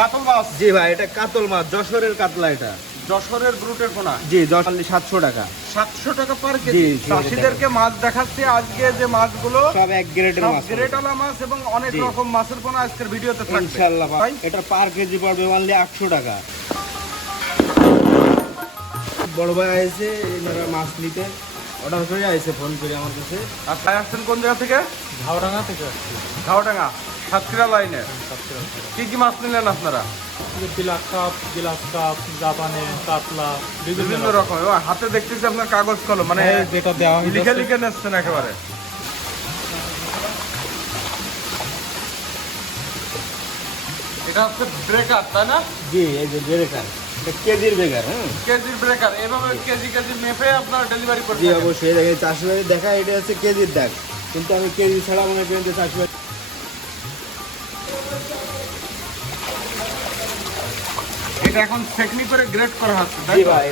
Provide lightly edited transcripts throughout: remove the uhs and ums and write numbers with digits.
কাতল মাছ। জি ভাই, এটা কাতল মাছ, যশোরের কাতলা। এটা যশোরের ব্রুটের পোনা। জি, 700 টাকা। 700 টাকা পার কেজি। চাষিদেরকে মাছ দেখাচ্ছি আজকে যে মাছগুলো সব এক গ্রেডের মাছ, গ্রেডওয়ালা মাছ এবং অনেক রকম মাছের পোনা আজকের ভিডিওতে থাকবে ইনশাআল্লাহ ভাই। এটা পার কেজি পড়বে অনলি 800 টাকা। বড় ভাই আইছে, এনারা মাছ নিতে অর্ডার করে আইছে ফোন করে আমার কাছে। আর ভাই আসছেন কোন জায়গা থেকে? ঝাউডাঙ্গা থেকে আসছি। ঝাউডাঙ্গা সাতক্ষীরা লাইনে। কি কি মাছ নিলেন আপনারা? বিলাক কাপ, গিলাস কাপ, জাপানে, কাতলা, বিভিন্ন রকম। এবং হাতে দেখতেছি আপনার কাগজ কলম, মানে যেটা দেওয়া লিখে লিখে নিচ্ছেন একেবারে। এটা হচ্ছে ব্রেকার, তাই না? জি, এই যে ব্রেকার, এটা কেজির ব্রেকার। হ্যাঁ, কেজির ব্রেকার। এভাবে কেজি কেজি মেপে আপনারা ডেলিভারি করছেন? জি অবশ্যই। দেখেন চাষি ভাই দেখা, এটা হচ্ছে কেজির দাগ, কিন্তু আমি কেজি ছাড়া মনে করেন যে চাষি ভাই। এটা এখন সেকনি করে গ্রেড করা হচ্ছে, তাই জি তো? ভাই,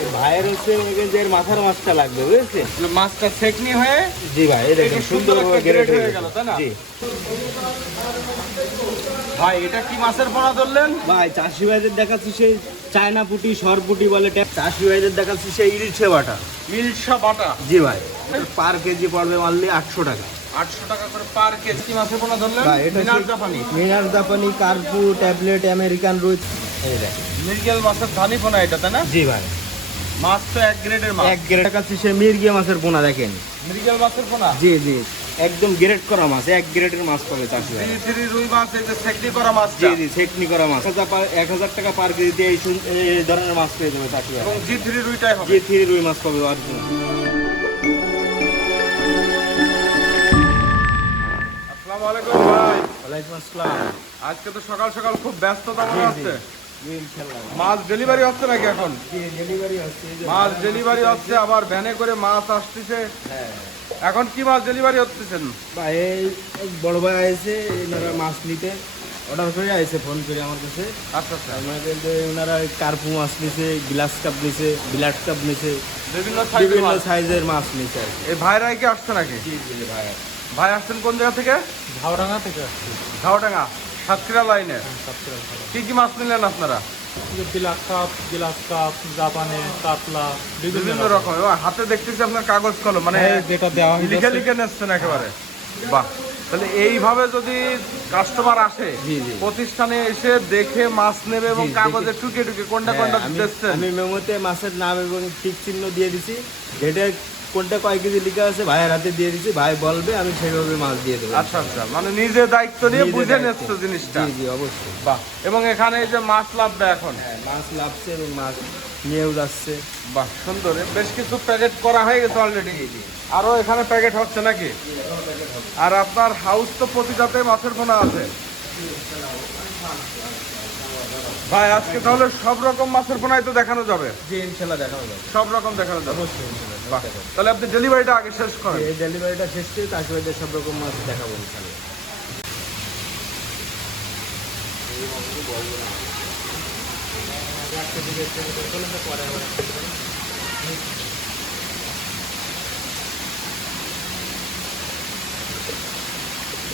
এই ভাইয়ের হচ্ছে মনে করেন যে এর মাথার মাছটা লাগবে, বুঝেছেন? মাছটা সেকনি হয়ে জি ভাই, এই দেখেন সুন্দরভাবে গ্রেড হয়ে গেল, তাই না? জি ভাই, এটা কি মাছের পোনা ধরলেন? ভাই, চাষি ভাইদের দেখাচ্ছি সেই চায়না পুঁটি, সরপুটি বলে ট্যাপ। চাষি ভাইদের দেখাচ্ছি সেই ইলিশে বাটা। ইলশা বাটা। জি ভাই, পার কেজি পড়বে অনলি 800 টাকা। 800 টাকা করে পার কেজি। কি মাছের পোনা ধরলেন? ভাই, এটা মিনার জাপানি। মিনার জাপানি, কার্পু, ট্যাবলেট, আমেরিকান রুই। এই দেখেন মিরগেল মাছের ধানি পোনা এটা, তাই না? জি ভাই, মাছ তো এক গ্রেডের মাছ। এক গ্রেড দেখাচ্ছি সেই মির্গি মাছের পোনা। দেখেন মিরগেল মাছের পোনা। জি জি, একদম গ্রেড করা মাছ, এক গ্রেডের মাছ পাবে চাষি ভাই। থ্রি রুই মাছ, এই যে সেকনি করা মাছ। জি জি, সেকনি করা মাছ। 1000 টাকা পার কেজিতে এই ধরনের মাছ পেয়ে যাবে চাষি ভাই। এবং জি3 রুইটাই হবে। জি 3 রুই মাছ পাবে অরিজিনাল। আসসালামু আলাইকুম ভাই। ওয়ালাইকুম আসসালাম। আজকে তো সকাল সকাল খুব ব্যস্ততা মনে হচ্ছে। জি ইনশাআল্লাহ। মাছ ডেলিভারি হচ্ছে নাকি এখন? জি, ডেলিভারি হচ্ছে। এই যে মাছ ডেলিভারি হচ্ছে, আবার ভ্যানে করে মাছ আসতেছে। হ্যাঁ এখন কি মাছ ডেলিভারি হচ্ছেন? ভাই, এই বড় ভাই আইছে, এনারা মাছ নিতে অর্ডার করে আইছে ফোন করে আমার কাছে। আচ্ছা আচ্ছা। আমাদের যে ওনারা কার্পু মাছ নিছে, গ্লাস কাপ নিছে, ব্লাড কাপ নিছে, বিভিন্ন সাইজের বিভিন্ন মাছ। সাইজের মাছ নিছে আর কি। এই ভাইরাই কি আসছে নাকি? জি জি ভাই। ভাই আসছেন কোন জায়গা থেকে? ঝাউডাঙ্গা থেকে আসছি। ঝাউডাঙ্গা সাতক্ষীরা লাইনে। সাতক্ষীরা থেকে। কি কি মাছ নিলেন আপনারা? বিলাক কাপ, গিলাস কাপ, জাপানে, কাতলা, বিভিন্ন রকম। এবং হাতে দেখতেছি আপনার কাগজ কলম, মানে যেটা দেওয়া লিখে লিখে নিচ্ছেন একেবারে। বাহ, তাহলে এইভাবে যদি কাস্টমার আসে জি, জি। প্রতিষ্ঠানে এসে দেখে মাছ নেবে এবং জি, কাগজে টুকে টুকে কোনটা কোনটা হ্যাঁ, দেখছেন? আমি মেমোতে মাছের নাম এবং টিক চিহ্ন দিয়ে দিছি, যেটা কোনটা কয় কেজি লিখা আছে ভাইয়ের হাতে দিয়ে দিছি। ভাই বলবে, আমি সেইভাবে মাছ দিয়ে দেবো। আচ্ছা আচ্ছা, মানে নিজে দায়িত্ব নিয়ে নিজে বুঝে দায়িত্ব। নিচ্ছে জিনিসটা। জি জি অবশ্যই। বাহ, এবং এখানে এই যে মাছ লাভবে এখন। হ্যাঁ, মাছ লাভছে এবং মাছ নিয়েও যাচ্ছে। বাহ, সুন্দর। বেশ কিছু প্যাকেট করা হয়ে গেছে অলরেডি। আরো এখানে প্যাকেট হচ্ছে নাকি? আর আপনার হাউস তো প্রতি জাতে মাছের পোনা আছে। ভাই, আজকে তাহলে সব রকম মাছের পোনাই তো দেখানো যাবে? জি ইনশাল্লাহ দেখানো যাবে। সব রকম দেখানো যাবে। অবশ্যই ইনশাল্লাহ বাহ, দেখাবো। তাহলে আপনি ডেলিভারিটা আগে শেষ করেন। এই ডেলিভারিটা শেষ করে চাষিভাইদের সব রকম মাছ দেখাবো ইনশাল্লাহ।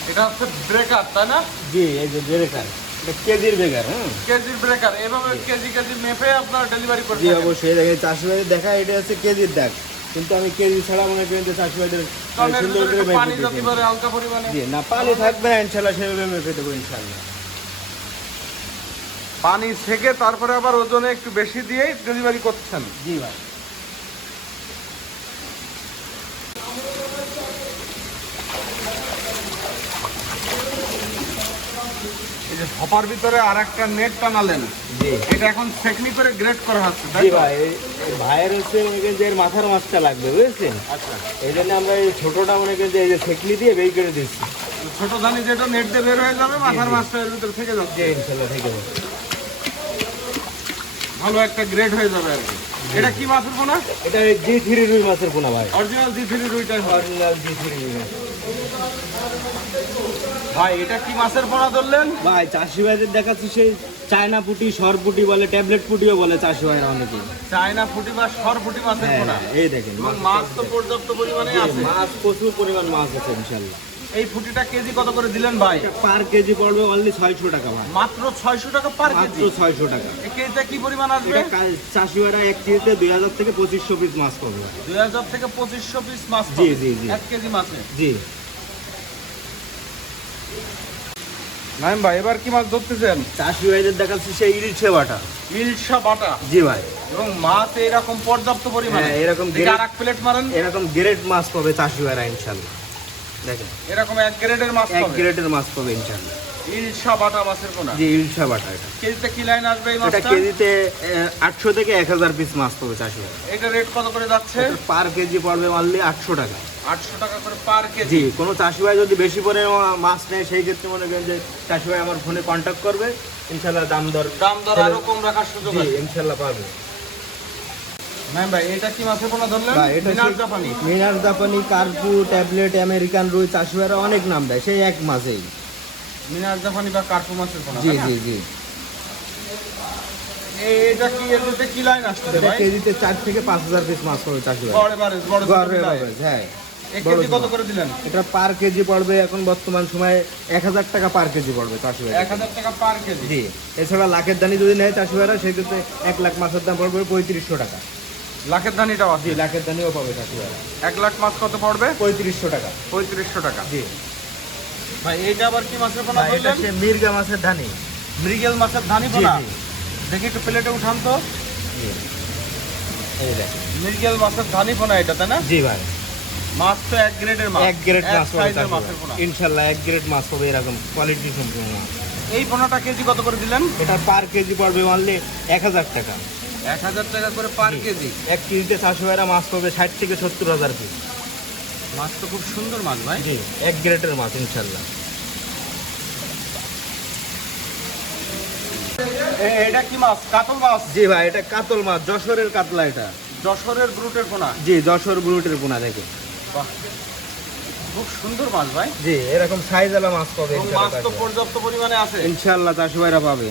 এটা হচ্ছে ব্রেকার, তাই না? জি, এই যে ব্রেকার, এটা কেজির ব্রেকার। হ্যাঁ, কেজির ব্রেকার। এভাবে কেজি কেজি মেপে আপনারা ডেলিভারি জি করছেন? অবশ্যই। দেখেন চাষিভাইদের দেখা, এটা হচ্ছে কেজির দাগ, কিন্তু আমি কেজি ছাড়া মনে করেন যে চাষিভাইদের কারণ এর সুন্দর ভিতরে করে একটু পানি মেপে যদি দিই। পড়ে হালকা পরিমাণে। জি, না পানি থাকবে না ইনশাল্লাহ, সেভাবে মেপে দেবো ইনশাল্লাহ। পানি থেকে তারপরে আবার ওজনে একটু বেশি দিয়েই ডেলিভারি করছেন? জি ভাই। এই যে হপার ভিতরে আর একটা নেট টানালেন, জি এটা এখন সেকনি করে গ্রেড করা হচ্ছে, তাই জি তো? ভাই, এই ভাইয়ের হচ্ছে মনে করেন যে এর মাথার মাছটা লাগবে, বুঝেছেন? আচ্ছা, এই জন্য আমরা এই ছোটোটা মনে করেন যে এই যে সেকলি দিয়ে বের করে দিচ্ছি। ছোট ধানি যেটা নেট দিয়ে বের হয়ে যাবে, মাথার মাছটা এর ভিতরে থেকে যাচ্ছে। ইনশাল্লাহ থেকে যাবে। ভালো একটা গ্রেড হয়ে যাবে আর কি। এটা কি মাছের পোনা? এটা জি3 রুই মাছের পোনা ভাই, অরিজিনাল জি3 রুইটাই হয়। অরিজিনাল জি3 রুই মাছ। ভাই, এটা কি মাছের পোনা ধরলেন? ভাই, চাষি ভাইদের দেখাচ্ছি সেই চায়না পুঁটি, সরপুটি বলে, ট্যাবলেট পুঁটিও বলে চাষি ভাই অনেকে। চায়না ফুটি বা সর ফুটি মাছের পোনা। এই দেখেন এবং মাছ তো পর্যাপ্ত পরিমাণে আছে। মাছ প্রচুর পরিমাণ মাছ আছে ইনশাল্লাহ। এই ফুটিটা কেজি কত করে দিলেন ভাই? পার কেজি পড়বে অনলি 600 টাকা ভাই। মাত্র 600 টাকা পার মাত্র কেজি। 600 টাকা। এই কেজিটা কি পরিমাণ আসবে? এটা চাষি ভাইরা এক কেজিতে 2000 থেকে 2500 পিস মাছ পাবে ভাই। 2000 থেকে 2500 পিস মাছ জি, পাবে জি, জি। 1 কেজি মাছে। জি নাইম ভাই এবার কি মাছ ধরতেছেন? চাষি ভাইদের দেখাচ্ছি সেই ইলিশে বাটা। ইলশা বাটা জি ভাই। এবং মাছ এরকম পর্যাপ্ত পরিমাণে। হ্যাঁ, এরকম দেখি আর এক প্লেট মারেন। এরকম গ্রেড মাছ পাবে চাষি ভাইরা ইনশাআল্লাহ। দেখেন এরকম এক গ্রেডের মাছ এক পাবে। গ্রেডের মাছ পাবে ইনশাআল্লাহ। ইলশা বাটা মাছের পোনা। জি ইলিশা বাটা এটা। কেজিতে কি লাইন আসবে এই এটা মাছটা? কেজিতে 800 থেকে 1000 পিস মাছ পাবে চাষি ভাই। এটা রেট কত করে যাচ্ছে? পার কেজি পড়বে অনলি 800 টাকা। 800 টাকা করে পার কেজি। জি, কোনো চাষি ভাই যদি বেশি পরে মাছ নেয় সেই ক্ষেত্রে মনে করেন যে চাষি ভাই আমার ফোনে কন্ট্যাক্ট করবে, ইনশাল্লাহ দাম দর আরো কম রাখার সুযোগ জি আছে। ইনশাল্লাহ পাবে। নাইম ভাই এটা কি মাছের পোনা ধরলেন? ভাই এটা মিনার জাপানি। মিনার জাপানি, কার্পু, ট্যাবলেট, আমেরিকান রুই চাষি ভাইরা অনেক নাম দেয় সেই এক মাছেই। মিনার জাপানি বা কার্পু মাছের পোনা। জি তাই না? জি জি। এটা কি এতে কি লাইন আসছে এটা ভাই? কেজিতে 4 থেকে 5000 পিস মাছ পাবে চাষি ভাই। বড় এভারেজ বড় গড়ের লাইন। average, হ্যাঁ। এক বড় কেজি কত মাছ। করে দিলেন? এটা পার কেজি পড়বে এখন বর্তমান সময়ে 1000 টাকা পার কেজি পড়বে চাষি ভাই। 1000 টাকা পার কেজি। জি, এছাড়া লাখের দানি যদি নেয় চাষি ভাইরা সেক্ষেত্রে 1 লাখ মাছের দাম পড়বে 3500 টাকা। লাখের ধানিটাও আছে। জি, লাখের দানিও পাবে চাষি ভাইরা 1 লাখ মাছ কত পড়বে? 3500 টাকা। 3500 টাকা। জি ভাই এইটা আবার কি মাছের পোনা ভাই, এটা বললেন? সে মির্গা মাছের ধানি। মৃগেল মাছের ধানি জি পোনা। জি দেখি একটু প্লেটে উঠান তো। জি। এই দেখেন। মৃগেল মাছের ধানি পোনা এটা তাই না? জি ভাই, মাছ তো এক গ্রেডের মাছ। এক গ্রেড মাছ পাবে সাইজের চাষি মাছের পোনা। ভাই। ইনশাআল্লাহ এক গ্রেড মাছ পাবে এরকম কোয়ালিটি সম্পূর্ণ মাছ। এই পোনাটা কেজি কত করে দিলেন? এটা পার কেজি পড়বে অনলি 1000 টাকা। 1000 টাকা করে পার কেজি। এক কেজিতে চাষি ভাইরা মাছ পাবে 60 থেকে 70,000 পিস। মাছ তো খুব সুন্দর মাছ ভাই। জি, এক গ্রেডের মাছ ইনশাআল্লাহ। এটা কি মাছ? কাতল মাছ। জি ভাই, এটা কাতল মাছ, যশোরের কাতলা এটা। যশোরের ব্রুটের পোনা। জি, যশোর ব্রুটের পোনা দেখে। বাহ, খুব সুন্দর মাছ ভাই। জি, এরকম সাইজওয়ালা মাছ পাবে এবং মাছ তো পর্যাপ্ত পরিমাণে আছে। ইনশাআল্লাহ চাষি ভাইরা পাবে।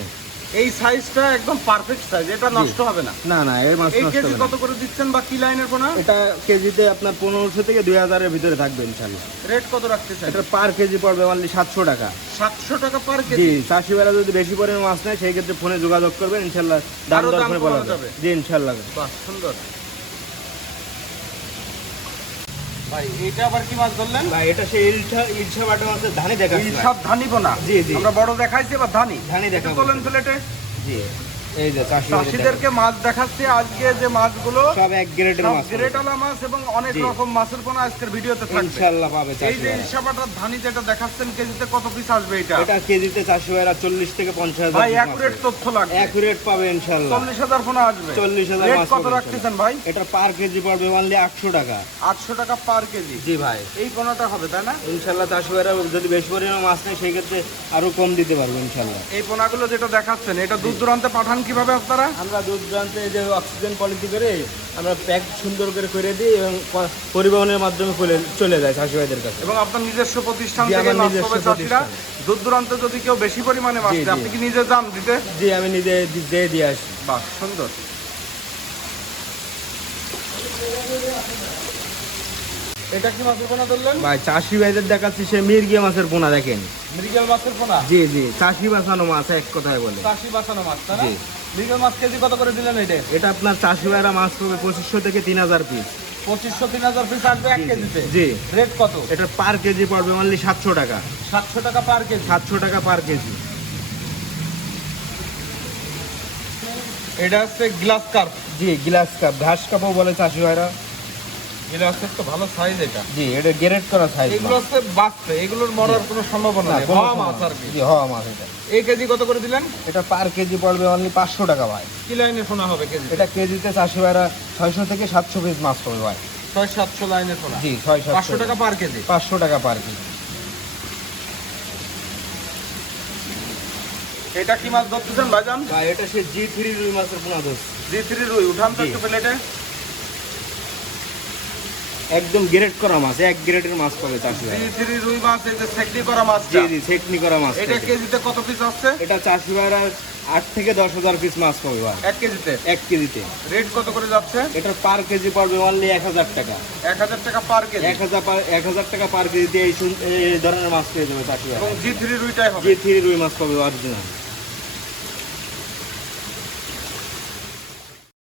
এই সাইজটা একদম পারফেক্ট সাইজ, এটা নষ্ট হবে না। না না, এই মাছ এই নষ্ট কেজি হবে কত না। করে দিচ্ছেন বা কি লাইনের পোনা? এটা কেজিতে আপনার 1500 থেকে 2000 এর ভিতরে থাকবে ইনশাআল্লাহ। রেট কত রাখতেছেন? এটা পার কেজি পড়বে অনলি 700 টাকা। 700 টাকা পার কেজি। জি, চাষি ভাইরা যদি বেশি পরিমাণ মাছ নেয় সেই ক্ষেত্রে ফোনে যোগাযোগ করবেন, ইনশাআল্লাহ দাম আরো দর দাম করে বলা কমানো যাবে। যাবে। জি ইনশাআল্লাহ। বাহ, সুন্দর। ভাই এটা আবার কি মাছ ধরলেন? ভাই এটা সেই ইলশা বাটা মাছের ধানি দেখাচ্ছি ভাই। সব ধানি পোনা। জি, জি। আমরা বড় দেখাইছি এবার ধানি। ধানি একটু দেখাবো। তোলেন প্লেটে। জি, এই যে চাষি ভাইদের চাষিদেরকে মাছ দেখাচ্ছি আজকে যে মাছগুলো সব এক গ্রেডের সব মাছ পাবে। গ্রেডওয়ালা মাছ এবং অনেক জি। রকম মাছের পোনা আজকের ভিডিওতে থাকবে। ইনশাআল্লাহ পাবে এই চাষি যে ভাইরা। ইলশাবাটার ধানি যেটা দেখাচ্ছেন কেজিতে কত পিস আসবে এটা? এটা কেজিতে চাষি ভাইরা 40 থেকে 50,000 ভাই পিস মাছ অ্যাকুরেট পাবে। তথ্য লাগবে। অ্যাকুরেট পাবে ইনশাআল্লাহ। 40,000 পোনা আসবে। 40,000 রেট মাছ কত পাবে রাখতেছেন ইনশাআল্লাহ। ভাই? এটা পার কেজি পড়বে অনলি 800 টাকা। 800 টাকা পার কেজি। জি ভাই, এই পোনাটা হবে তাই না? ইনশাআল্লাহ চাষি ভাইরা যদি বেশি পরিমাণ মাছ নেয় সেই ক্ষেত্রে আরো কম দিতে পারবো ইনশাআল্লাহ। এই পোনাগুলো যেটা দেখাচ্ছেন এটা দূর দূরান্তে পাঠান কিভাবে আপনারা? আমরা দূর দূরান্তে যে অক্সিজেন পলিসি করে আমরা প্যাক সুন্দর করে দিই এবং পরিবহনের মাধ্যমে চলে যায় চাষি ভাইদের কাছে। এবং আপনার নিজস্ব প্রতিষ্ঠান জি, থেকে আমার মাছ নিজস্ব পাবে চাষিরা। প্রতিষ্ঠান। দূর দূরান্তে যদি কেউ বেশি পরিমাণে মাছ জি, নেয় জি। আপনি কি নিজে যান দিতে? জি, আমি নিজে দিয়ে আসি। বাহ, সুন্দর। এটা কি মাছের পোনা ধরলেন? ভাই চাষি ভাইদের দেখাচ্ছি সে মির্গিয়া মাছের পোনা দেখেন। মৃগেল মাছের পোনা। জি জি, চাষি বাঁচানো মাছ এক কথায় বলে। চাষি বাঁচানো মাছ তাই না? জি। মৃগেল মাছ কেজি কত করে দিলেন এটা? এটা আপনার চাষি ভাইরা মাছ পাবে 2500 থেকে 3000 পিস। 2500-3000 পিস আসবে এক জি, জি। কেজিতে। জি। রেট কত? এটা পার কেজি পড়বে অনলি 700 টাকা। 700 টাকা পার কেজি। 700 টাকা পার কেজি। এটা হচ্ছে গ্লাস কার্প। জি, গ্লাস কাপ, ঘাস কাপও বলে চাষি ভাইরা। গ্লাস কার্প তো ভালো সাইজ এটা। জি, এটা গ্রেড করা সাইজ। এগুলো হচ্ছে বাঁচতে, এগুলোর মরার কোনো সম্ভাবনা নেই। হওয়া মাছ আর কি। জি, হওয়া মাছ এটা। এই কেজি কত করে দিলেন? এটা পার কেজি পড়বে অনলি 500 টাকা ভাই। কি লাইনে শোনা হবে কেজি? এটা কেজিতে চাষি ভাইরা 600 থেকে 700 পিস মাছ পাবে ভাই। 600-700 লাইনে শোনা। জি, 600 500 টাকা পার কেজি। 500 টাকা পার কেজি। এটা কি মাছ ধরতেছেন ভাইজান? ভাই এটা সে G3 রুই মাছের পোনা দোষ। জি3 রুই। উঠান তো জি। একটু প্লেটে। একদম গ্রেড করা মাছ, এক গ্রেডের মাছ পাবে চাষি ভাই। জি3 রুই মাছ, এই যে সেকনি করা মাছটা, জি জি, সেকনি করা মাছ। এটা কেজিতে কত পিস আসছে? এটা চাষি ভাইরা 8 থেকে 10,000 পিস মাছ পাবে ভাই 1 কেজিতে। 1 কেজিতে। রেট কত করে যাচ্ছে? এটার পার কেজি পড়বে অনলি 1000 টাকা। 1000 টাকা পার কেজি। 1000 টাকা পার কেজিতে এই ধরনের মাছ পেয়ে যাবে চাষি ভাই। এবং জি3 রুইটাই হবে। জি3 রুই মাছ পাবে অরিজিনাল।